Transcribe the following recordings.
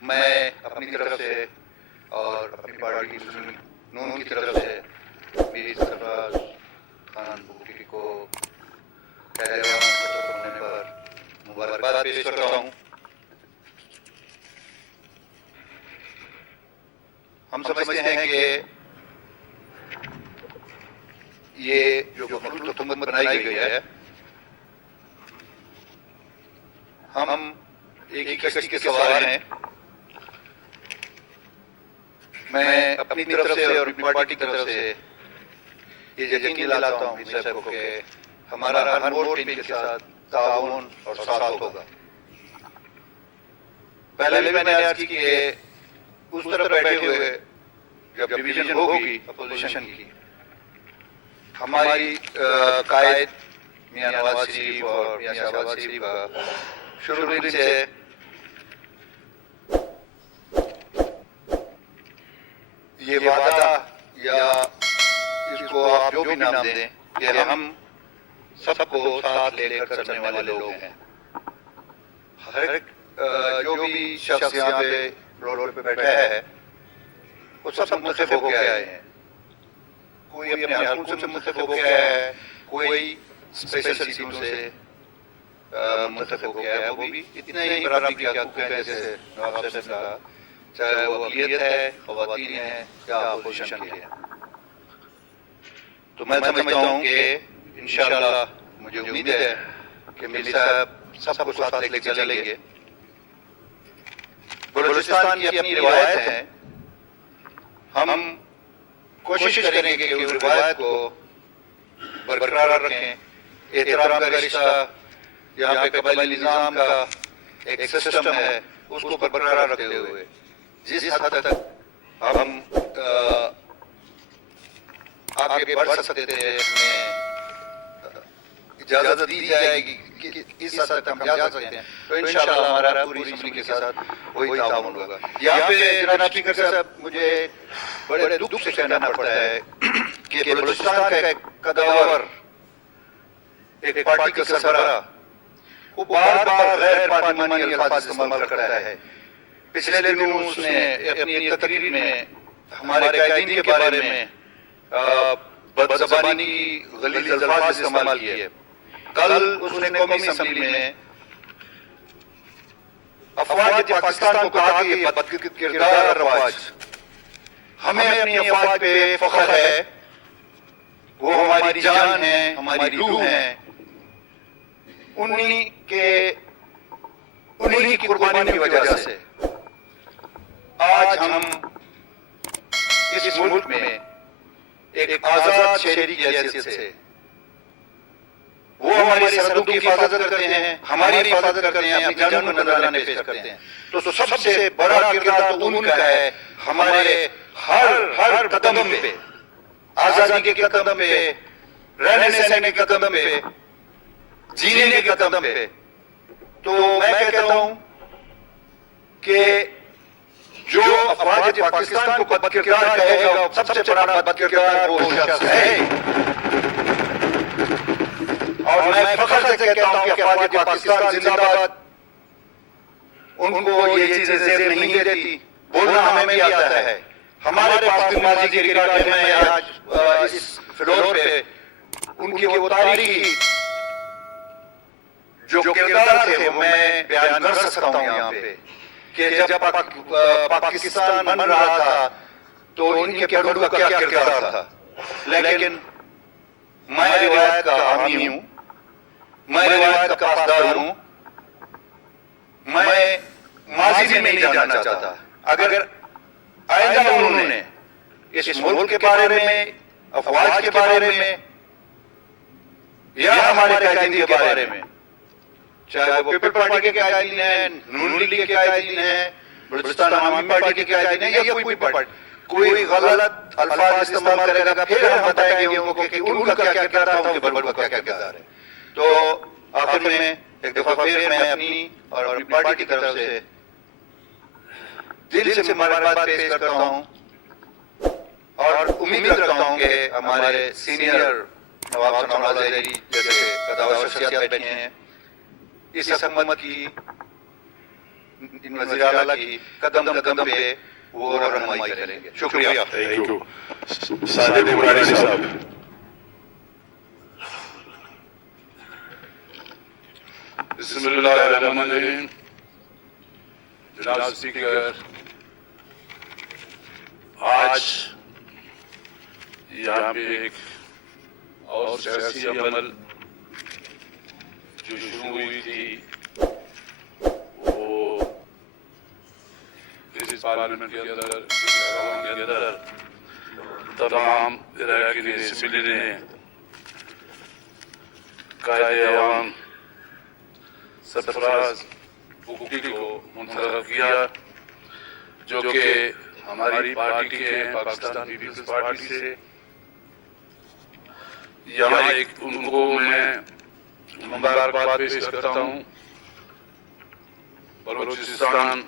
میں اپنی طرف سے اور اپنی پارٹی نون کی طرف سے میری سرفراز خان بھٹی کو پہلے ہونے پر مبارکباد پیش کرتا ہوں۔ ہم سمجھتے ہیں کہ یہ جو مخلوط حکومت بنائی گئی ہے، ہم ایک ہی کشتی کے سوار ہیں۔ میں اپنی طرف سے اور اپنی پارٹی کی طرف سے یہ یقین دلاتا ہوں میر صاحب کو کہ ہمارا ہر موڑ پہ ان کے ساتھ تعاون اور ساتھ ہوگا۔ پہلے بھی میں نے عرض کی کہ اس طرف بیٹھے ہوئے جب ڈویژن ہوگی اپوزیشن کی، ہماری قائد میاں نواز شریف اور میاں شہباز شریف کا شروع سے یہ وعدہ یا اس کو آپ جو بھی نام دیں کہ ہم سب کو ساتھ لے کر چلنے والے لوگ ہیں۔ ہر جو بھی شخص یہاں پہ روڈ پہ بیٹھا ہے وہ سب منتخب ہو کے آئے ہیں، کوئی اپنے حلقوں سے منتخب ہو کے آیا ہے، کوئی اسپیشل سیٹوں سے منتخب ہو کے آیا ہے۔ وہ بھی اتنا ہی برابری کے حقوق ہیں جیسے نواب صاحب نے کہا، چاہے وہ اقلیت ہے، خواتین ہیں یا اپوزیشن کے ہیں۔ تو میں سمجھتا ہوں کہ انشاءاللہ مجھے امید ہے کہ میر صاحب سب کو ساتھ لے کے چلیں گے۔ بلوچستان کی اپنی روایت ہے، ہم کوشش کریں گے کہ اس روایت کو برقرار رکھیں۔ احترام کا رشتہ یہاں پہ قبائلی نظام کا ایک سسٹم ہے، اس کو برقرار رکھتے ہوئے جس حد تک ہم آگے بڑھ سکتے تھے، ہمیں اجازت دی جائے گی کہ اس حد تک ہم جا سکتے ہیں، تو انشاءاللہ ہمارا پوری اسمبلی کے ساتھ وہی تعاون ہوگا۔ یہاں پہ جناب اسپیکر صاحب مجھے بڑے دکھ سے کہنا پڑتا ہے کہ بلوچستان کا ایک قداور، ایک پارٹی کا سربراہ، وہ بار بار غیر پارلیمانی الفاظ استعمال کرتا ہے۔ پچھلے دنوں اس نے اپنی تقریر میں ہمارے قائدین کے بارے میں بدزبانی کی غلیظ الفاظ استعمال کیے۔ کل اس نے قومی اسمبلی میں افواج پاکستان کو کہا کہ بد کردار افواج، ہمیں اپنی افواج پہ فخر ہے، وہ ہماری جان ہے، ہماری روح ہے، انہی کی قربانی کی وجہ سے آج ہم اس ملک میں ایک آزاد شہری کی حیثیت سے وہ ہماری سرحدوں کی حفاظت کرتے ہیں، ہماری حفاظت کرتے ہیں، اپنی جانوں کو نذرانے پیش کرتے ہیں۔ تو سب سے بڑا کردار تو ان کا ہے، ہمارے ہر قدم پہ، آزادی کے قدم پہ، رہنے سہنے کے قدم پہ، جینے کے قدم پہ۔ تو میں کہتا ہوں کہ جو افواج پاکستان کو بد کردار کہے گا، سب سے بڑا بد کردار وہ شخص ہے۔ اور میں فخر سے کہتا ہوں کہ افواج پاکستان زندہ باد، ان کو یہ چیزیں زیر نہیں دیتی، بولنا ہمیں بھی آتا ہے۔ ہمارے پاس بھی ماضی کے ریکارڈ ہے، میں آج اس فلور پہ ان کی وہ تاریخی جو کردار تھے وہ میں بیان کر سکتا ہوں یہاں پہ، کہ جب پاکستان بن رہا تھا تو ان کے بڑوں کا کیا کردار تھا۔ لیکن میں روایت کا حامی ہوں، میں روایت کا پاسدار ہوں، میں ماضی میں نہیں جاننا چاہتا۔ اگر آئندہ انہوں نے اس ملک کے بارے میں، افواج کے بارے میں یا ہمارے قائدین کے بارے میں، چاہے وہ پیپل پارٹی کے قائدین ہیں، نون لیگ کے قائدین ہیں، بلوچستان عوامی پارٹی کے قائدین ہیں، یا کوئی پارٹی کوئی غلط الفاظ استعمال کرے گا، پھر ہم بتائیں گے ان کو کہ ان کا کیا کردار تھا، ان کے بڑوں کا کیا کردار ہے۔ تو آخر میں ایک دفعہ پھر میں اپنی اور اپنی پارٹی کی طرف سے دل سے مبارکباد پیش کرتا ہوں اور امید رکھتا ہوں کہ ہمارے سینئر نواب ثناء اللہ ظہری جیسے قداور شخصیات بیٹھے ہیں، اس حکومت کی ان وزیر اعلیٰ کی قدم قدم پہ وہ رہنمائی کریں گے. شکریہ. Thank you. ساجد عمرانی صاحب. بسم اللہ الرحمن الرحیم. جناب اسپیکر، آج یہاں پہ ایک اور سیاسی عمل جو شروع ہوئی تھی وہ اس پارلیمنٹ کے اندر، اس عوام کے اندر تمام اراکین اسمبلی نے قائد عوام سرفراز بگٹی کو منتخب کیا، جو کہ ہماری پارٹی کے پاکستان پیپلز پارٹی سے. یہاں ایک ان کو میں مبارکباد پیش کرتا ہوں. بلوچستان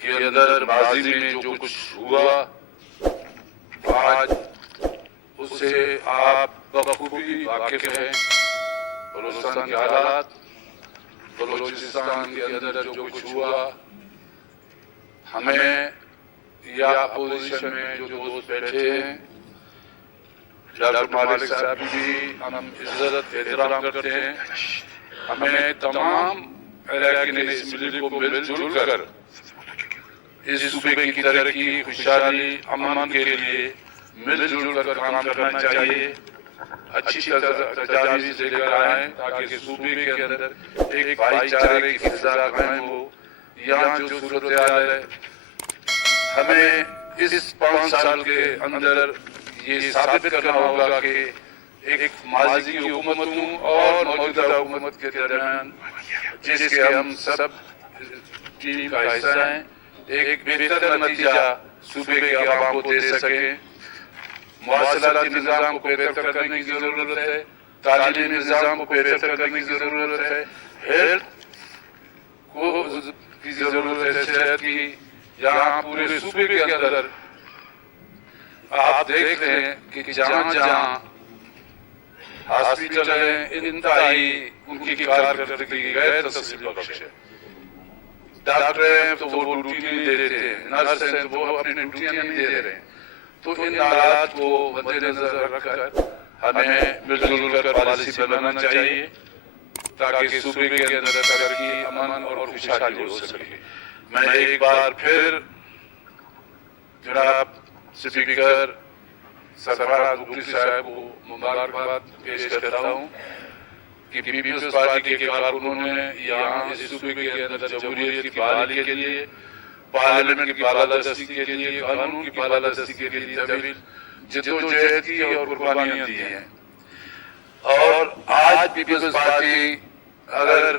کے اندر ماضی میں جو کچھ ہوا آج اس سے آپ بخوبی واقف ہیں. بلوچستان کے حالات، بلوچستان کے اندر جو کچھ ہوا، ہمیں یا اپوزیشن میں جو دوست بیٹھے ہیں، ڈاکٹر مالک صاحب بھی ہم عزت احترام کرتے ہیں. ہمیں تمام اراکین اسمبلی کو مل جل کر اس صوبے کی ترقی، خوشحالی، امن کے لیے مل جل کر کام کرنا چاہیے. اچھی تجاویز لے کر آئیں تاکہ صوبے کے اندر ایک بھائی چارے کی فضا قائم ہو. یہاں جو صورتحال ہے، ہمیں اس 5 سال کے اندر یہ ثابت کرنا ہوگا کہ ایک ماضی کی حکومتوں اور موجودہ حکومت کے درمیان، جس کے ہم سب ٹیم کا حصہ ہیں، ایک بہتر نتیجہ صوبے کے عوام کو دے سکیں. مواصلاتی نظام کو بہتر کرنے کی ضرورت ہے، تعلیمی نظام کو بہتر کرنے کی ضرورت ہے، ہیلتھ کو کی ضرورت ہے، صحت کی. یہاں پورے صوبے کے اندر آپ دیکھ رہے ہیں کہ جہاں جہاں ہاسپیٹل ہیں، انتہائی ان کی کارکردگی غیر تسلی بخش ہے. ڈاکٹر ہیں تو وہ ڈیوٹی نہیں دیتے ہیں، نرس ہیں تو وہ اپنی ڈیوٹیاں نہیں دے رہے ہیں. تو ان حالات کو مد نظر رکھ کر ہمیں مل جل کر پالیسی بنانا چاہیے تاکہ صوبے کے اندر ترقی، امن اور خوشحالی ہو سکے. میں ایک بار پھر جناب اسپیکر سرفراز بگٹی صاحب کو مبارکباد پیش کرتا ہوں کہ پیپلز پارٹی کے کارکنوں نے یہاں اس صوبے کے اندر جمہوریت کی بحالی کے لیے، پارلیمنٹ کی بالادستی کے لیے، قانون کی بالادستی کے لیے طویل جدوجہد کی اور قربانیاں دی ہیں. اور آج پیپلز پارٹی اگر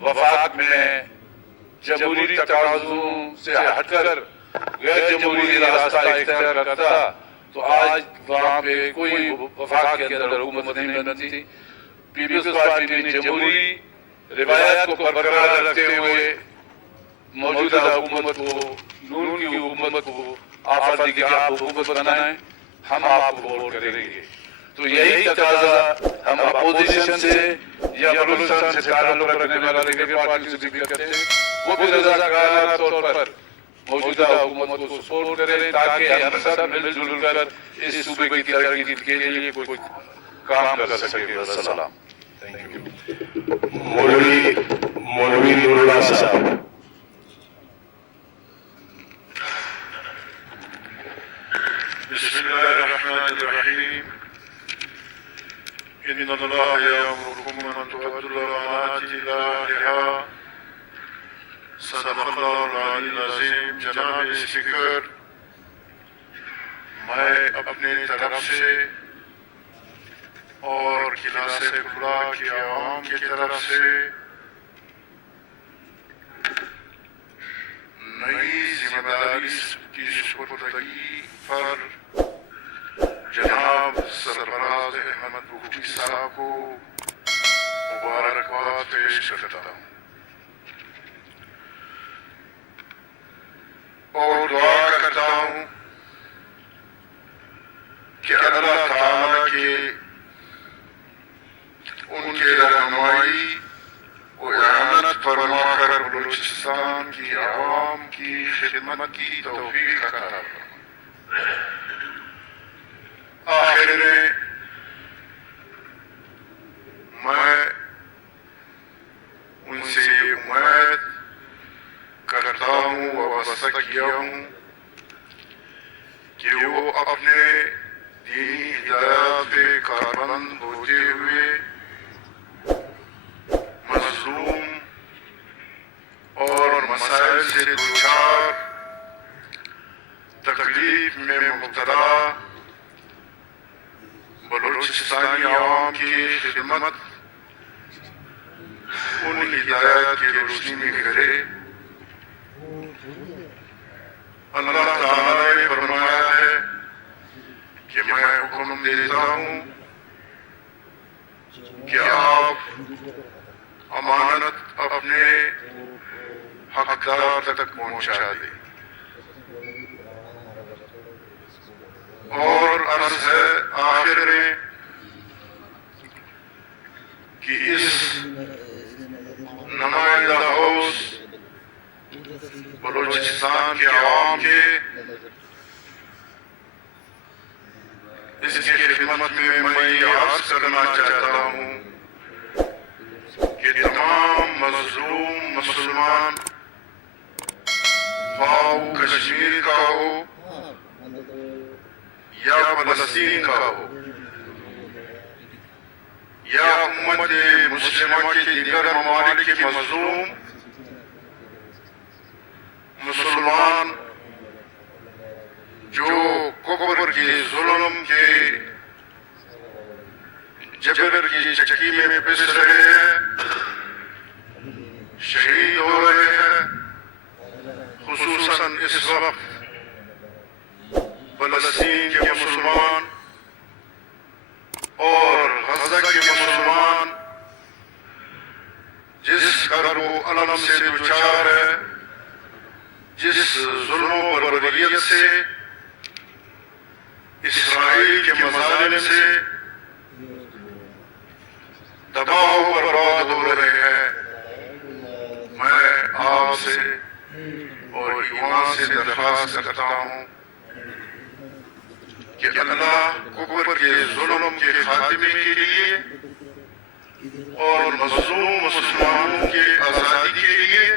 وفاق میں جمہوری تقاضوں سے ہٹ کر غیر جمہوری راستہ اختیار کرتا تو آج وہاں پہ کوئی وفاق کے اندر حکومت نہیں بنتی. پیپلز پارٹی نے جمہوری روایات کو برقرار رکھتے ہوئے موجودہ حکومت کو، نون کی حکومت کو آفر دی کہ آپ حکومت بنائیں، ہم آپ کو ووٹ کریں گے. تو یہی تقاضا ہم اپوزیشن سے یا بلوچستان سے تعلق رکھنے والے دیگر پارٹیوں سے بھی کرتے ہیں. وہ بھی رضاکارانہ طور پر موجودہ حکومت کو سپورٹ کریں تاکہ ہم سب مل جل کر اس صوبے کی ترقی کے لیے کوئی کام کر سکیں. والسلام. مولوی نور اللہ صاحب. بسم الله الرحمن الرحيم. إن الله يأمركم أن تؤدوا الأمانات إلى أهلها. صدق الله العلی العظیم. جناب اسپیکر، میں اپنی طرف سے اور کلاس کبریٰ کی عوام کی طرف سے نئی ذمہ داری کی سپردگی پر جناب سرفراز احمد بگٹی صاحب کو مبارکباد پیش کرتا ہوں اور دعا کرتا ہوں کہ اللہ تعالیٰ کے ان کے رہنمائی و اعانت فرما کر بلوچستان کی عوام کی خدمت کی توفیق عطا فرما۔ آخر میں میں ان سے یہ امید کرتا ہوں و وعدہ کیا ہوں کہ وہ اپنے دینی ہدایات پہ کاربند ہوتے ہوئے مظلوم اور مسائل سے دوچار تکلیف میں مبتلا بلوچستانی عوام کی خدمت ان ہدایات کی روشنی میں کرے۔ اللہ تعالیٰ نے فرمایا ہے کہ میں حکم دیتا ہوں کہ آپ امانت اپنے حقدار تک پہنچا دیں، اور عرض ہے آخر میں کہ اس نمائندہ ہاؤس بلوچستان کے عوام کے اس کی خدمت میں میں یہ عرض کرنا چاہتا ہوں کہ تمام مظلوم مسلمان خواہ کشمیر کا ہو یا فلسطین کا ہو یا امت مسلمہ کے دیگر ممالک کے مظلوم مسلمان جو کفر کے ظلم کے جبر کی چکی میں پس رہے ہیں، شہید ہو رہے ہیں، خصوصاً اس وقت فلسطین کے مسلمان اور غزہ کے مسلمان جس کرب و الم سے دوچار ہے، جس ظلم و بربریت سے، اسرائیل کے مظالم سے تباہ و برباد ہو رہے ہیں، میں آپ سے اور ایمان سے درخواست کرتا ہوں کہ اللہ کفر کے ظلم کے خاتمے کے لیے اور مظلوم مسلمانوں کے آزادی کے لیے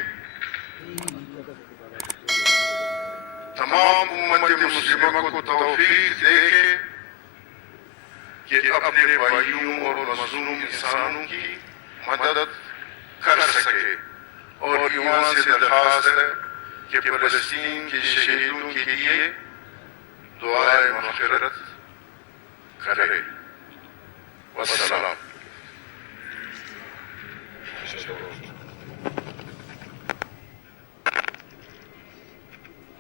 تمام امت مسلمہ کو توفیق دے کہ اپنے بھائیوں اور مظلوم انسانوں کی مدد کر سکے، اور ایمان سے درخواست ہے کہ فلسطین کے شہیدوں کے لیے دعائے مغفرت کرے۔ والسلام۔